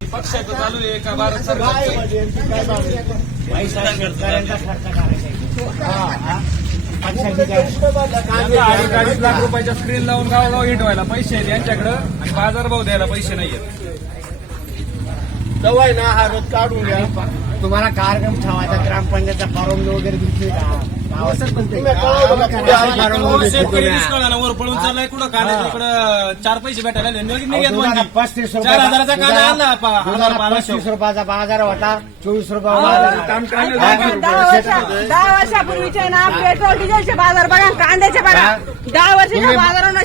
पक्षाचं चालू आहे का भारत सरकार अडीच लाख रुपयाच्या स्क्रीन लावून गावगाव हिटवायला पैसे आहेत यांच्याकडं आणि बाजारभाव द्यायला पैसे नाहीयेत दवाई ना हा रोज काढून घ्या. तुम्हाला कार्यक्रम ठेवायचा ग्रामपंचायतचा फॉर्म वगैरे दिसले का? शेतकरी दिली वर पळून चाललाय कुठं कांदा इकडं चार पैसे भेटायला पस्तीस चार हजाराचा कांदा पस्तीस रुपयाचा बाजार होता चोवीस रुपये दहा वर्षा वर्षापूर्वीचे ना पेट्रोल डिझेलचे बाजार बघा कांद्याचे बघा दहा वर्षाच्या बाजारावर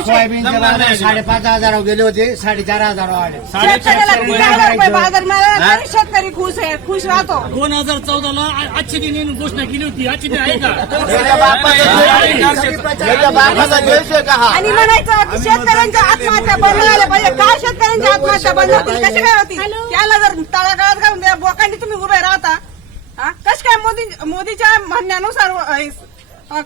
सोयाबीनचे बाजार साडेपाच हजार गेले होते साडेचार हजार वाढले शेतकऱ्याला हजार बाजार मिळाला शेतकरी खुश आहे खुश राहतो दोन हजार चौदाला आजची दिनी घोषणा केली होती. आजची दिन आहे का? याच्या बापाचा द्वेष आहे. याच्या बापाचा द्वेष आहे का हा? आणि म्हणायचं की शेतकऱ्यांच्या आत्महत्या बंद झाल्या पाहिजे. का शेतकऱ्यांच्या आत्महत्या बंद होतील कसे काय होतील त्याला जर तळागाळात घालून द्या बोकांनी तुम्ही उभे राहता. कश काय मोदी मोदीच्या म्हणण्यानुसार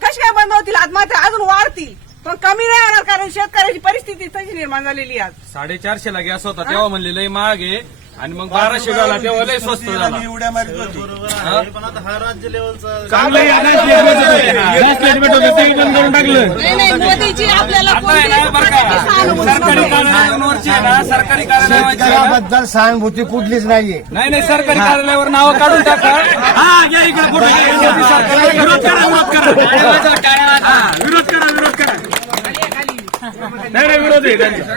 कश काय बंद होतील आत्महत्या अजून वाढतील. पण कमी नाही होणार कारण शेतकऱ्याची परिस्थिती तशी निर्माण झालेली आहे आज. साडेचारशे ला गॅस होता तेव्हा म्हणले लय महाग आहे. आणि मग बाराशे झाला तेव्हा लय स्वस्त झाला. हा? चांगलं आहे, नाही करून टाकलं. नाही नाही मोदीची आपल्याला आता आहे ना बरं का. सरकारी कार्यालयांवरची आहे ना सरकारी कार्यालयावरची आहे ना, शेतकऱ्याबद्दल सहानुभूती कुठलीच नाहीये. नाही नाही सरकारी कार्यालयावर नावं काढून टाका. हा या इकडे फोटो घ्या. मोदी सरकारला विरोध करा विरोध करा. हा, विरोध करा विरोध करा नाही नाही विरोध आहे त्यांचा.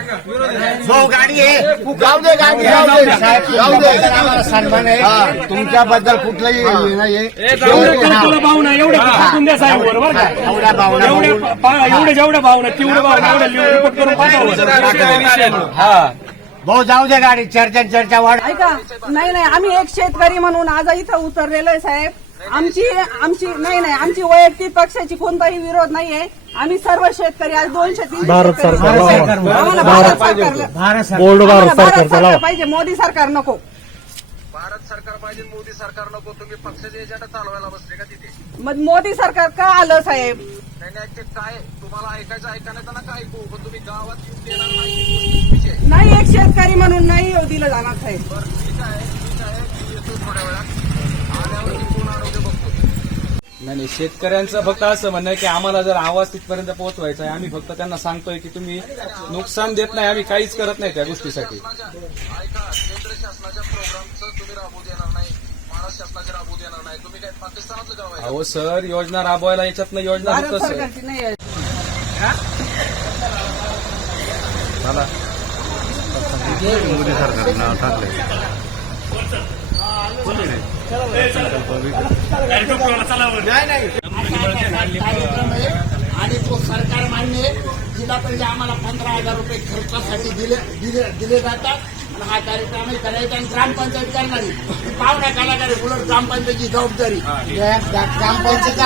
भाऊ गाडी आहे. जाऊ दे गाडी. जाऊ दे साहेब, जाऊ दे. तुमच्याबद्दल आम्हाला सन्मान आहे. तुमच्याबद्दल कुठलंही हे नाहीये. ए, जाऊ दे, तुला तुला भावना एवढ्या टाकून द्या साहेब बरोबर का? एवढ्या भावना एवढ्या पा- एवढ्या जेवढ्या भावना तेवढ्या भावना एवढ्या लिहून रिपोर्ट करून पाठवा हा. भाऊ जाऊ दे गाडी. चर्चा चर्चा वाढ. ऐका नाही नाही आम्ही एक शेतकरी म्हणून आज इथं उतरलेलो आहे साहेब. आमची आमची नाही नाही आमची वैयक्तिक पक्षाची कोणताही विरोध नाहीये. आम्ही सर्व शेतकरी आज दोनशे तीनशे शेतकरी- आम्हाला भारत सरकारला- भारत सरकार आम्हाला भारत सरकार पाहिजे मोदी सरकार नको. भारत सरकार पाहिजे मोदी सरकार नको. तुम्ही पक्षाचे एजंडा चालवायला बसले का तिथे? मग मोदी सरकार का आलं साहेब? नाही नाही ते काय तुम्हाला ऐकायचं नका ऐकू? पण तुम्ही गावात येऊन देणार नाही. ही गोष्ट चुकीची आहे. नाही एक शेतकरी म्हणून नाही येऊ दिलं जाणार साहेब. बरं ठीक आहे ठीक आहे. मी येतो थोड्या वेळात. आल्यावर आरोग्य बघतो नाही नाही शेतकऱ्यांचं फक्त असं म्हणणं आहे की आम्हाला जर आवाज तिथपर्यंत पोहोचवायचा आहे आम्ही फक्त त्यांना सांगतोय की तुम्ही नुकसान देत नाही आम्ही काहीच करत नाही त्या गोष्टीसाठी. ऐका केंद्र शासनाच्या प्रोग्रामचं तुम्ही राबवू देणार नाही महाराष्ट्र शासनाचे राबवू देणार नाही तुम्ही काय पाकिस्तानातलं गाव आहे अहो सर योजना राबवायला याच्यातनं योजना होतं सर सरकारची नाही आहे. कार्यक्रम आहे आणि तो सरकार मान्य आहे. जिल्हा परिषद आम्हाला पंधरा हजार रुपये खर्चासाठी दिले दिले जातात आणि हा कार्यक्रम करायचा आणि ग्रामपंचायत करणारी पाहुण्या कलाकार आहे. उलट ग्रामपंचायतची जबाबदारी ग्रामपंचायत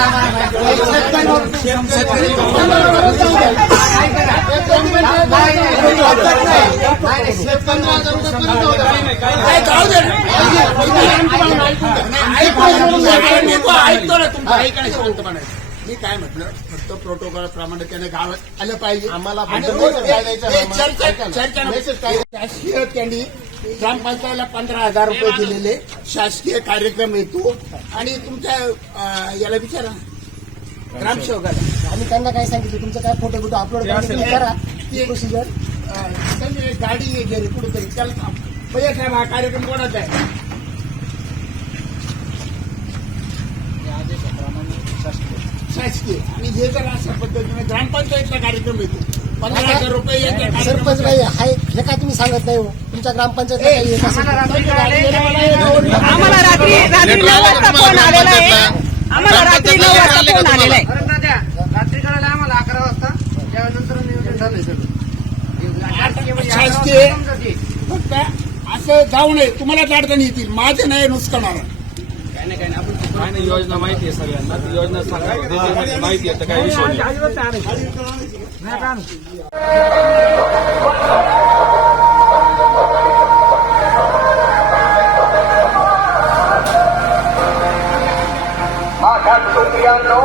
मी तो ऐकतो ना तुमचं ऐका शांतपणे मी काय म्हटलं फक्त प्रोटोकॉल प्रमाणे त्याने गावात आलं पाहिजे. आम्हाला? शासकीय त्यांनी ग्रामपंचायतला पंधरा हजार रुपये दिलेले. शासकीय कार्यक्रम येतो आणि तुमच्या याला विचारा. ग्रामसेवकाला. आम्ही त्यांना काय सांगितलं? तुमचं काय फोटो बिटो अपलोड करा ती प्रोसिजर गाडी गेली कुठेतरी. त्याला. भैया साहेब हा कार्यक्रम कोणाचा आहे? शासकीय. आणि हे जर अशा पद्धतीने ग्रामपंचायतचा कार्यक्रम येतो पंधरा हजार रुपये येते सरपंच नाही हाय हे काय तुम्ही सांगत नाही हो? तुमच्या ग्रामपंचायत काही येत असेल तर. आम्हाला रात्री रात्री नऊ वाजता फोन आलेला आहे. आम्हाला रात्री नऊ वाजता फोन आलेला आहे. रात्री आम्हाला अकरा वाजता. त्यानंतर नियोजन झालंय सगळं. शासकीय असं जाऊ नये. तुम्हालाच अडचणी येतील. माझे नाही नुसकाणार. काय नाही योजना माहिती आहे सगळ्यांना. ती योजना सांगा. माहिती आहे तर काही विषय नाही. माझ्या कुटुंबियांनो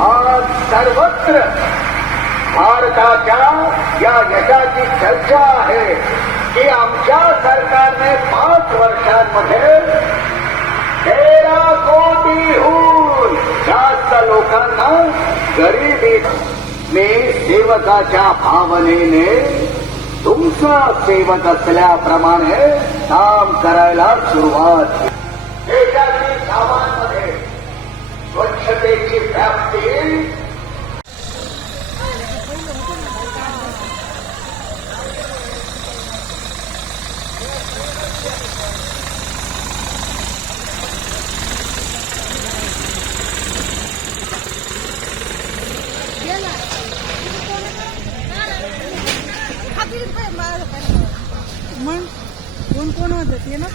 आज सर्वत्र भारताच्या या यशाची चर्चा आहे की आमच्या सरकारने पाच वर्षांमध्ये तेरा कोटीहून जास्त लोकांना गरिबी मी सेवकाच्या भावनेने तुमचा सेवक असल्याप्रमाणे काम करायला सुरुवात देशातील गावांमध्ये स्वच्छतेची व्याप्ती मग कोण कोण होतं ते ना